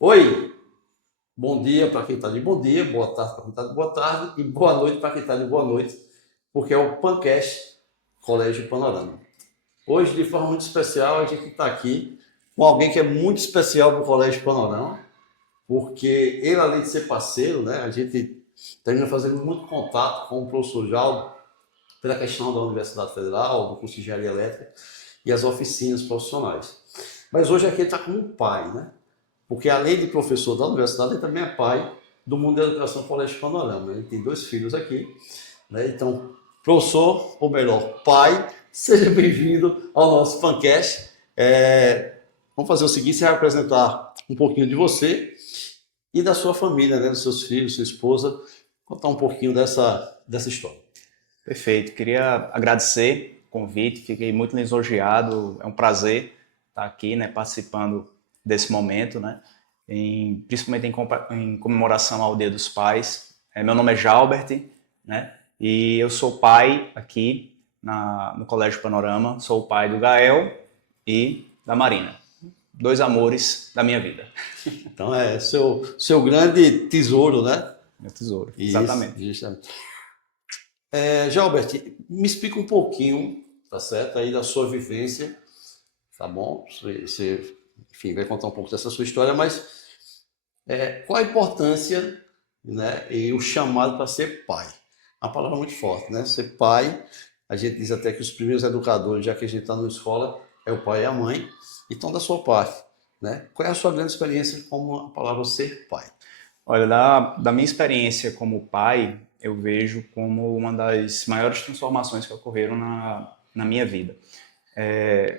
Oi, bom dia para quem está de bom dia, boa tarde para quem está de boa tarde e boa noite para quem está de boa noite, porque é o Pancast Colégio Panorama. Hoje, de forma muito especial, a gente está aqui com alguém que é muito especial para o Colégio Panorama, porque ele, além de ser parceiro, né, a gente termina fazendo muito contato com o professor Jaldo pela questão da Universidade Federal, do curso de Engenharia Elétrica e as oficinas profissionais. Mas hoje aqui ele está como pai, né? Porque além de professor da universidade, ele também é pai do Mundo da Educação Colégio Panorama. Ele tem dois filhos aqui, né? Então, professor, ou melhor, pai, seja bem-vindo ao nosso Fancast. Vamos fazer o seguinte, você vai apresentar um pouquinho de você e da sua família, né? Dos seus filhos, sua esposa, contar um pouquinho dessa história. Perfeito. Queria agradecer o convite, fiquei muito lisonjeado. É um prazer estar aqui, né, participando desse momento, né, principalmente em comemoração ao Dia dos Pais. Meu nome é Jalbert, né, e eu sou pai aqui no Colégio Panorama. Sou o pai do Gael e da Marina, dois amores da minha vida. Então, é seu grande tesouro, né? Meu tesouro, Isso, exatamente. justamente. Jalbert, me explica um pouquinho, tá certo, aí da sua vivência, tá bom? Você, enfim, vai contar um pouco dessa sua história, mas qual a importância, né, e o chamado para ser pai? Uma palavra muito forte, né? Ser pai, a gente diz até que os primeiros educadores, já que a gente está na escola, é o pai e a mãe. Então, da sua parte, né? Qual é a sua grande experiência com a palavra ser pai? Olha, da minha experiência como pai, eu vejo como uma das maiores transformações que ocorreram na minha vida. É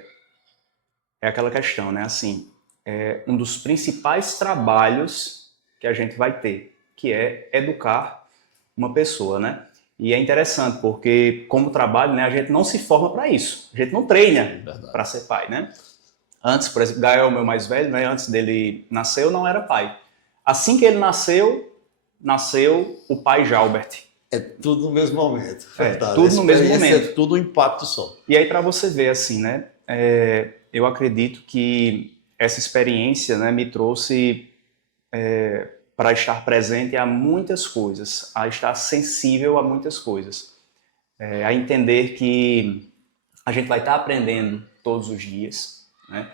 aquela questão, né? Assim, é um dos principais trabalhos que a gente vai ter, que é educar uma pessoa, né? E é interessante porque, como trabalho, né, a gente não se forma para isso. A gente não treina Verdade. para ser pai, né? Antes, por exemplo, Gael, meu mais velho, né, antes dele nascer, eu não era pai. Assim que ele nasceu o pai Jalbert. É tudo no mesmo momento, verdade. A Tudo no mesmo experiência é momento. tudo um impacto só. E aí, para você ver, assim, né, eu acredito que essa experiência, né, me trouxe para estar presente a muitas coisas, a estar sensível a muitas coisas, a entender que a gente vai estar aprendendo todos os dias, né?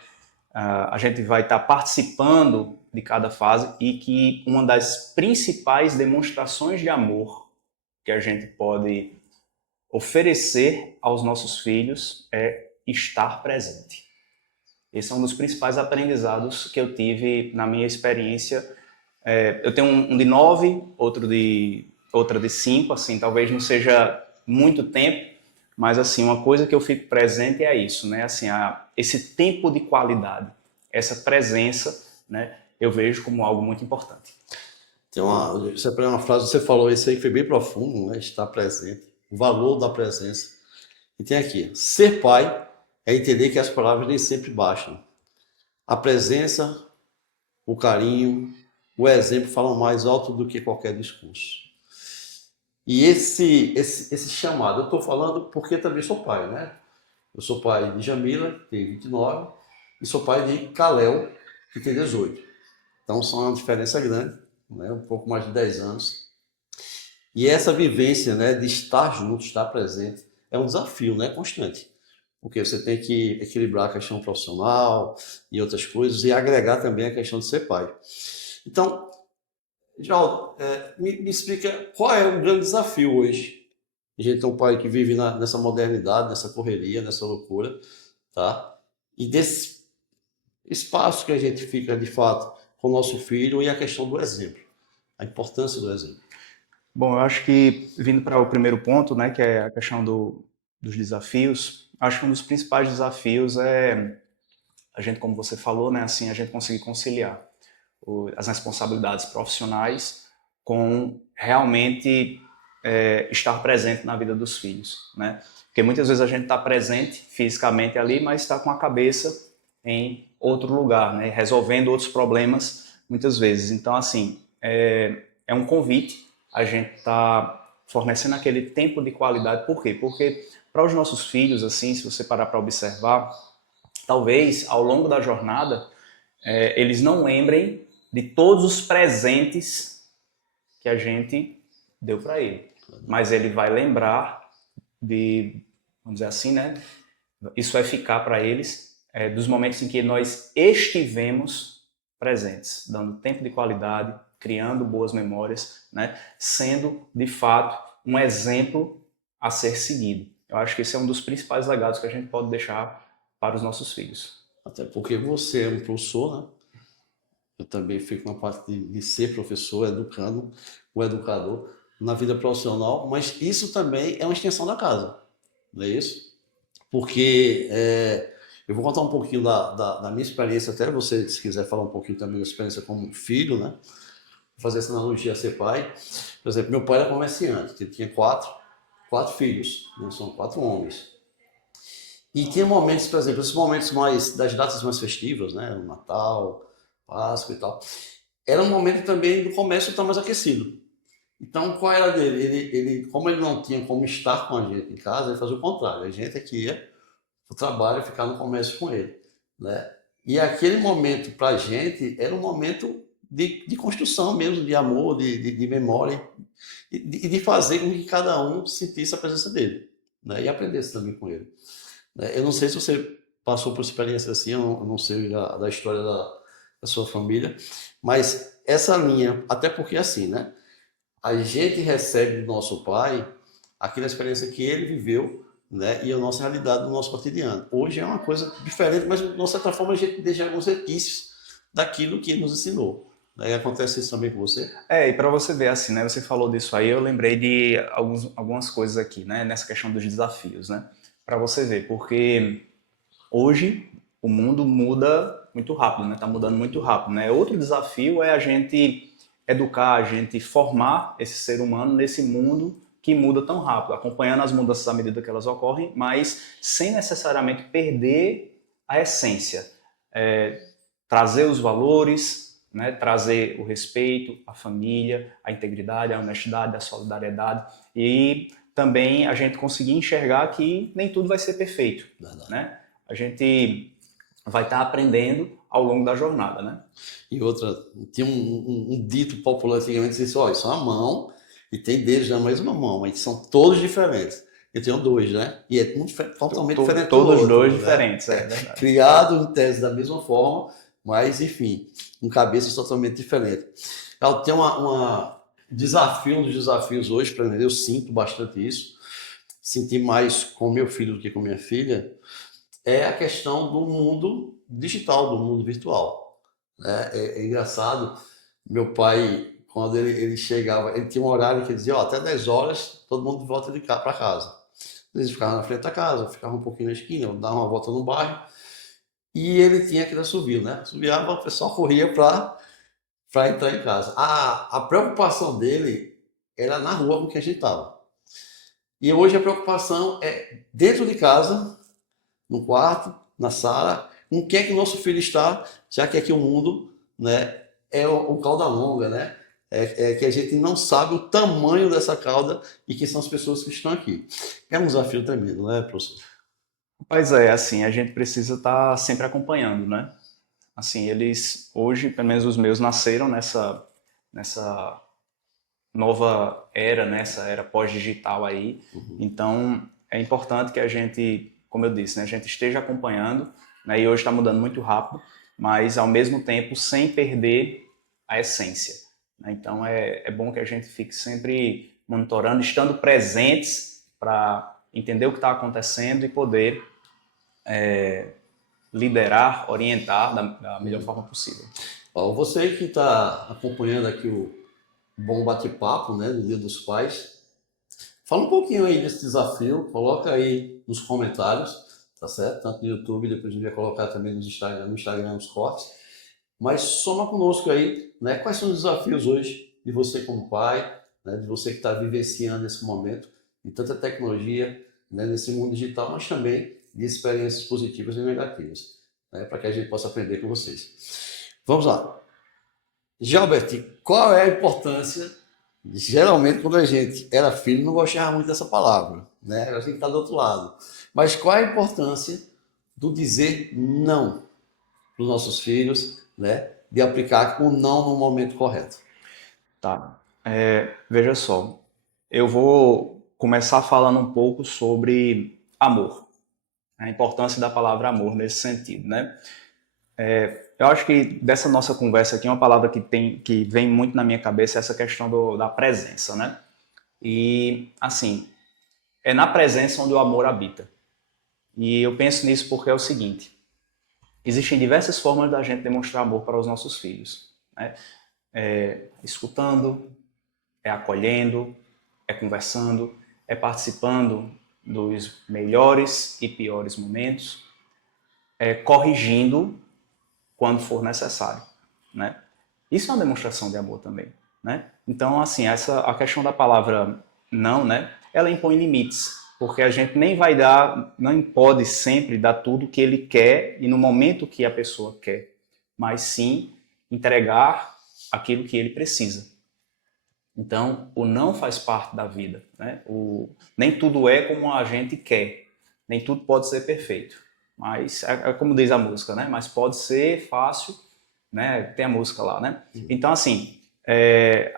A gente vai estar participando de cada fase e que uma das principais demonstrações de amor que a gente pode oferecer aos nossos filhos é estar presente. Esse é um dos principais aprendizados que eu tive na minha experiência. Eu tenho um de 9, outra de 5, assim, talvez não seja muito tempo, mas assim, uma coisa que eu fico presente é isso, né? Assim, esse tempo de qualidade, essa presença, né? Eu vejo como algo muito importante. Você pegou uma frase, você falou isso aí que foi bem profundo, né? Estar presente, o valor da presença. E tem aqui, ser pai é entender que as palavras nem sempre bastam. A presença, o carinho, o exemplo falam mais alto do que qualquer discurso. E esse chamado, eu estou falando porque também sou pai, né? Eu sou pai de Jamila, que tem 29, e sou pai de Kalel, que tem 18. Então são uma diferença grande, né? Um pouco mais de 10 anos. E essa vivência, né, de estar junto, estar presente, é um desafio, né, constante. Porque você tem que equilibrar a questão profissional e outras coisas e agregar também a questão de ser pai. Então, Geraldo, me explica qual é o grande desafio hoje. A gente tem um pai que vive nessa modernidade, nessa correria, nessa loucura, tá? E desse espaço que a gente fica, de fato, com o nosso filho e a questão do exemplo, a importância do exemplo. Bom, eu acho que, vindo para o primeiro ponto, né, que é a questão dos desafios, acho que um dos principais desafios é a gente, como você falou, né, assim, a gente conseguir conciliar as responsabilidades profissionais com realmente estar presente na vida dos filhos, né? Porque muitas vezes a gente está presente fisicamente ali, mas está com a cabeça em outro lugar, né? Resolvendo outros problemas muitas vezes. Então, assim, é um convite a gente está fornecendo aquele tempo de qualidade. Por quê? Porque para os nossos filhos, assim, se você parar para observar, talvez ao longo da jornada eles não lembrem de todos os presentes que a gente deu para ele. Mas ele vai lembrar de, vamos dizer assim, né? Isso vai ficar para eles dos momentos em que nós estivemos presentes, dando tempo de qualidade, criando boas memórias, né? Sendo, de fato, um exemplo a ser seguido. Eu acho que esse é um dos principais legados que a gente pode deixar para os nossos filhos. Até porque você é um professor, né? Eu também fico na parte de ser professor, educando, o educador na vida profissional, mas isso também é uma extensão da casa, não é isso? Porque eu vou contar um pouquinho da minha experiência, até você, se quiser falar um pouquinho também da experiência como filho, né? Vou fazer essa analogia a ser pai. Por exemplo, meu pai era comerciante, ele tinha quatro filhos, né? São 4 homens. E tinha momentos, por exemplo, esses momentos mais das datas mais festivas, né? O Natal, Páscoa e tal. Era um momento também do comércio estar mais aquecido. Então, qual era dele? Como ele não tinha como estar com a gente em casa, ele fazia o contrário. A gente é que ia para o trabalho e ficar no comércio com ele, né? E aquele momento, para a gente, era um momento de construção mesmo, de amor, de memória, e de fazer com que cada um sentisse a presença dele, né? E aprendesse também com ele. Eu não sei se você passou por experiência assim, eu não sei da história da sua família, mas essa linha, até porque assim, né? A gente recebe do nosso pai aquela experiência que ele viveu, né? E a nossa realidade do nosso cotidiano. Hoje é uma coisa diferente, mas de uma certa forma a gente deixa alguns requisitos daquilo que ele nos ensinou. E acontece isso também com você? E para você ver assim, né? Você falou disso aí, eu lembrei de algumas coisas aqui, né? Nessa questão dos desafios, né? Para você ver, porque hoje o mundo muda muito rápido, né? Tá mudando muito rápido, né? Outro desafio é a gente educar, a gente formar esse ser humano nesse mundo que muda tão rápido, acompanhando as mudanças à medida que elas ocorrem, mas sem necessariamente perder a essência. Trazer os valores, né? Trazer o respeito, a família, a integridade, a honestidade, a solidariedade e também a gente conseguir enxergar que nem tudo vai ser perfeito, né? A gente vai estar aprendendo ao longo da jornada, né? E outra, tinha um dito popular antigamente, disse, ó, isso é uma mão e tem dedos na mesma mão, mas são todos diferentes. Eu tenho 2, né? E é muito totalmente diferente do outro. Todos dois né? diferentes, é verdade. Criado em tese da mesma forma, mas enfim, com cabeças totalmente diferentes. Tem um dos desafios hoje, para mim, eu sinto bastante isso, senti mais com meu filho do que com minha filha, é a questão do mundo digital, do mundo virtual. Né? É engraçado, meu pai, quando ele chegava, ele tinha um horário que ele dizia, ó, até 10 horas todo mundo volta para casa. Eles ficavam na frente da casa, ficavam um pouquinho na esquina, davam uma volta no bairro, e ele tinha aquele assovio, né? Assoviava, o pessoal corria para entrar em casa. A preocupação dele era na rua com que a gente estava. E hoje a preocupação é dentro de casa, no quarto, na sala, com quem é que o nosso filho está, já que aqui o mundo, né, é o cauda longa, né? É que a gente não sabe o tamanho dessa cauda e quem são as pessoas que estão aqui. É um desafio tremendo, né, professor? Pois é, assim, a gente precisa estar sempre acompanhando, né? Assim, eles, hoje, pelo menos os meus, nasceram nessa nova era, nessa era pós-digital aí. Então, é importante que a gente, como eu disse, né, a gente esteja acompanhando, né, e hoje está mudando muito rápido, mas ao mesmo tempo sem perder a essência. Né? Então, é bom que a gente fique sempre monitorando, estando presentes para entender o que está acontecendo e poder liderar, orientar da melhor forma possível. Ó, você que está acompanhando aqui o bom bate-papo, né, do Dia dos Pais, fala um pouquinho aí desse desafio, coloca aí nos comentários, tá certo? Tanto no YouTube, depois a gente vai colocar também no Instagram os cortes, mas soma conosco aí, né, quais são os desafios hoje de você como pai, né, de você que está vivenciando esse momento de tanta tecnologia, né, nesse mundo digital, mas também de experiências positivas e negativas, né, para que a gente possa aprender com vocês. Vamos lá. Gilbert, qual é a importância? Geralmente, quando a gente era filho, não gostava muito dessa palavra, né? A gente está do outro lado. Mas qual é a importância do dizer não para os nossos filhos, né? de aplicar o não no momento correto. Tá. Veja só, eu vou começar falando um pouco sobre amor, a importância da palavra amor nesse sentido, né? Eu acho que dessa nossa conversa aqui, uma palavra que vem muito na minha cabeça é essa questão da presença, né? E, assim, é na presença onde o amor habita. E eu penso nisso porque é o seguinte, existem diversas formas da gente demonstrar amor para os nossos filhos, né? Escutando, acolhendo, conversando, participando dos melhores e piores momentos, corrigindo quando for necessário, né? Isso é uma demonstração de amor também, né? Então, assim, a questão da palavra não, né? Ela impõe limites, porque a gente nem vai dar, não pode sempre dar tudo o que ele quer e no momento que a pessoa quer, mas sim entregar aquilo que ele precisa. Então, o não faz parte da vida, né? Nem tudo é como a gente quer, nem tudo pode ser perfeito, mas é como diz a música, né? Mas pode ser fácil, né? Tem a música lá, né? Então, assim,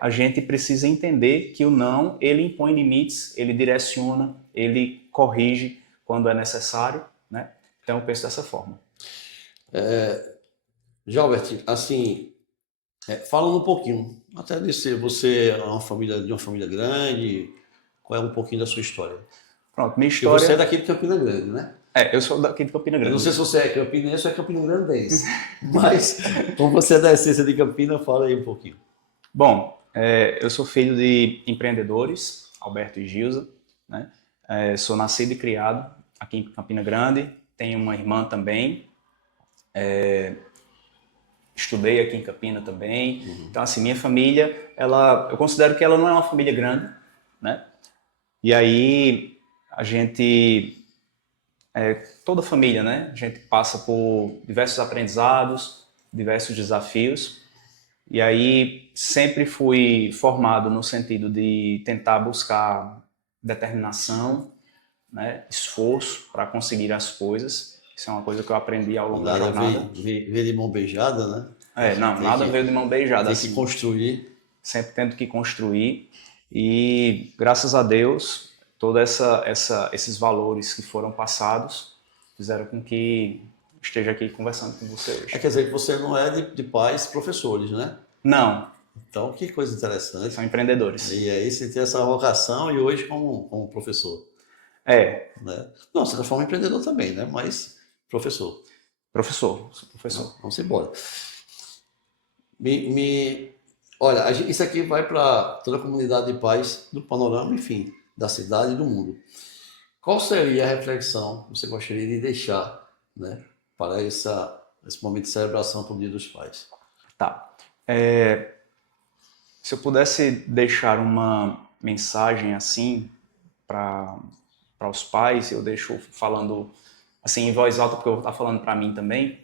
a gente precisa entender que o não, ele impõe limites, ele direciona, ele corrige quando é necessário, né? Então, eu penso dessa forma. Gilbert, assim, falando um pouquinho, até de ser você é de uma família grande, qual é um pouquinho da sua história? Pronto, minha Porque você é história... daqui de Campina Grande, né? Eu sou daqui de Campina Eu não Grande. sei se você é campinense ou é campinograndense, mas como você é da essência de Campina, fala aí um pouquinho. Bom, eu sou filho de empreendedores, Alberto e Gilza, né? Sou nascido e criado aqui em Campina Grande, tenho uma irmã também, estudei aqui em Campina também. Então, assim, minha família, eu considero que ela não é uma família grande, né? E aí, a gente, toda família, né? A gente passa por diversos aprendizados, diversos desafios. E aí sempre fui formado no sentido de tentar buscar determinação, né, esforço para conseguir as coisas. Isso é uma coisa que eu aprendi ao longo da Nada jornada. veio de mão beijada, né? Não, nada veio de mão beijada. Tem que Assim, construir. sempre tendo que construir. E graças a Deus, todos esses valores que foram passados fizeram com que esteja aqui conversando com você hoje. Quer dizer que você não é de pais professores, né? Não, Então, que coisa interessante. são empreendedores. E aí você tem essa vocação e hoje como professor. Né? Não, você forma empreendedor também, né? Mas professor. Professor, sou professor. Não, vamos embora. Olha, isso aqui vai para toda a comunidade de pais do panorama, enfim, da cidade e do mundo. Qual seria a reflexão que você gostaria de deixar, né, para esse momento de celebração para o Dia dos Pais? Tá. Se eu pudesse deixar uma mensagem assim para os pais, eu deixo falando assim em voz alta porque eu vou estar falando para mim também,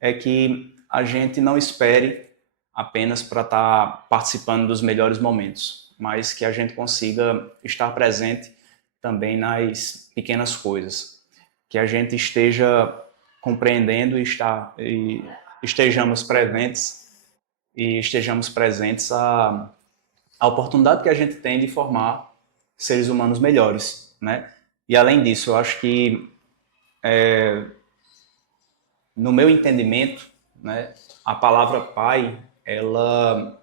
é que a gente não espere apenas para estar participando dos melhores momentos, mas que a gente consiga estar presente também nas pequenas coisas, que a gente esteja compreendendo e estejamos presentes a oportunidade que a gente tem de formar seres humanos melhores, né? E além disso, eu acho que no meu entendimento, né, a palavra pai, ela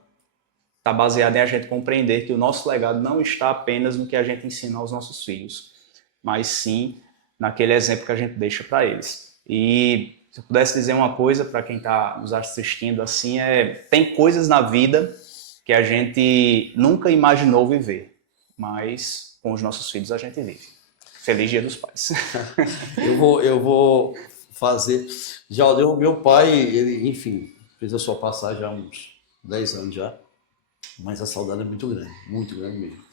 está baseada em a gente compreender que o nosso legado não está apenas no que a gente ensina aos nossos filhos, mas sim naquele exemplo que a gente deixa para eles. E se eu pudesse dizer uma coisa para quem está nos assistindo assim, tem coisas na vida que a gente nunca imaginou viver, mas com os nossos filhos a gente vive. Feliz Dia dos Pais. Eu vou fazer... Já o meu pai, ele, enfim, fez a sua passagem há uns 10 anos já, mas a saudade é muito grande mesmo.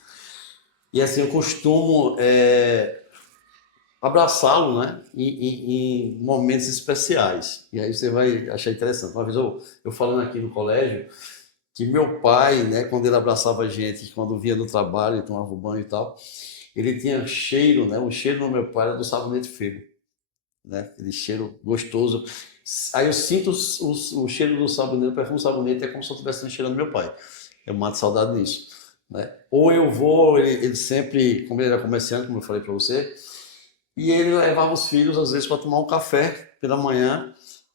E assim, eu costumo abraçá-lo, né, em momentos especiais. E aí você vai achar interessante. Uma vez eu falando aqui no colégio, que meu pai, né, quando ele abraçava a gente, quando vinha do trabalho, tomava banho e tal, ele tinha cheiro, né, o cheiro do meu pai era do sabonete Febo. né? Aquele cheiro gostoso. Aí eu sinto o cheiro do sabonete, o perfume do sabonete, é como se eu estivesse cheirando meu pai. Eu mato saudade disso, né? Ou eu vou, ele sempre, como ele era comerciante, como eu falei para você, e ele levava os filhos, às vezes, para tomar um café pela manhã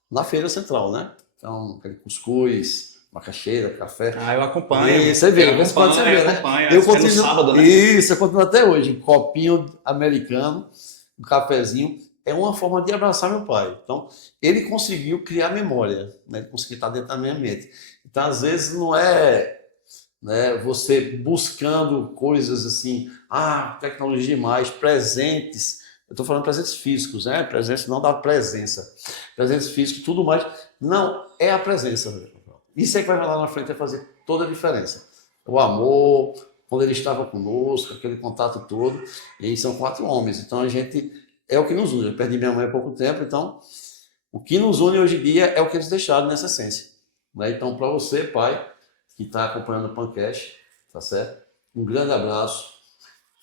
na feira central, né? Então, aquele cuscuz, macaxeira, café. Eu acompanho. E você vê, eu vez em quando você vê, né? acompanho. Eu É no continuo, sábado, né? isso, eu continuo até hoje, um copinho americano, um cafezinho, é uma forma de abraçar meu pai. Então, ele conseguiu criar memória, né? Ele conseguiu estar dentro da minha mente. Então, às vezes, não é, né, você buscando coisas assim, tecnologia mais, presentes. Eu estou falando presentes físicos, né? Presentes não da presença. Presentes físicos, tudo mais. Não, é a presença. Isso é que vai lá na frente, vai fazer toda a diferença. O amor, quando ele estava conosco, aquele contato todo. E são 4 homens. Então a gente é o que nos une. Eu perdi minha mãe há pouco tempo, então o que nos une hoje em dia é o que eles deixaram nessa essência. Né? Então, para você, pai, que está acompanhando o Pancast, tá certo? Um grande abraço.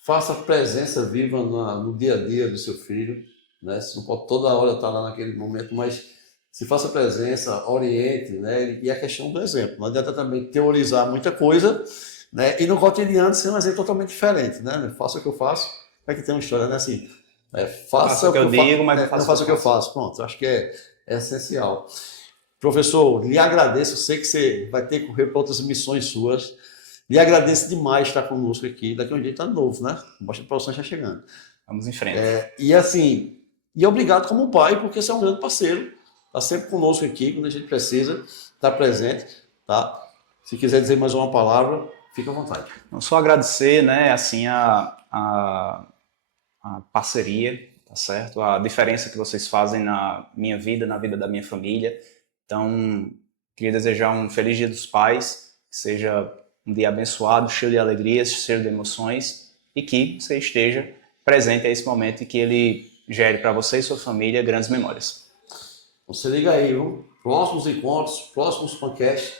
Faça presença viva no dia a dia do seu filho. Né? Você não pode toda hora estar lá naquele momento, mas se faça presença, oriente, né? E a questão do exemplo. Não adianta também teorizar muita coisa, né? E no cotidiano ser um exemplo totalmente diferente. Né? Faça o que eu faço, é que tem uma história, né? Assim, faça o que eu digo, mas não faça o que eu faço. Pronto, acho que é essencial. Professor, lhe agradeço. Eu sei que você vai ter que correr para outras missões suas. Lhe agradeço demais estar conosco aqui. Daqui a um dia está novo, né? Mostra para o já chegando. Vamos em frente. E assim, e obrigado como pai, porque você é um grande parceiro. Está sempre conosco aqui, quando a gente precisa, está presente, tá? Se quiser dizer mais uma palavra, fica à vontade. Não só agradecer, né, assim, a parceria, tá certo? A diferença que vocês fazem na minha vida, na vida da minha família. Então, queria desejar um feliz Dia dos Pais, que seja um dia abençoado, cheio de alegrias, cheio de emoções, e que você esteja presente a esse momento e que ele gere para você e sua família grandes memórias. Você liga aí, viu? Próximos encontros, próximos podcasts,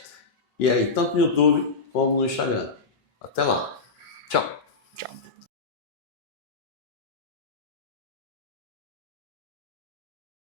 e aí, tanto no YouTube como no Instagram. Até lá!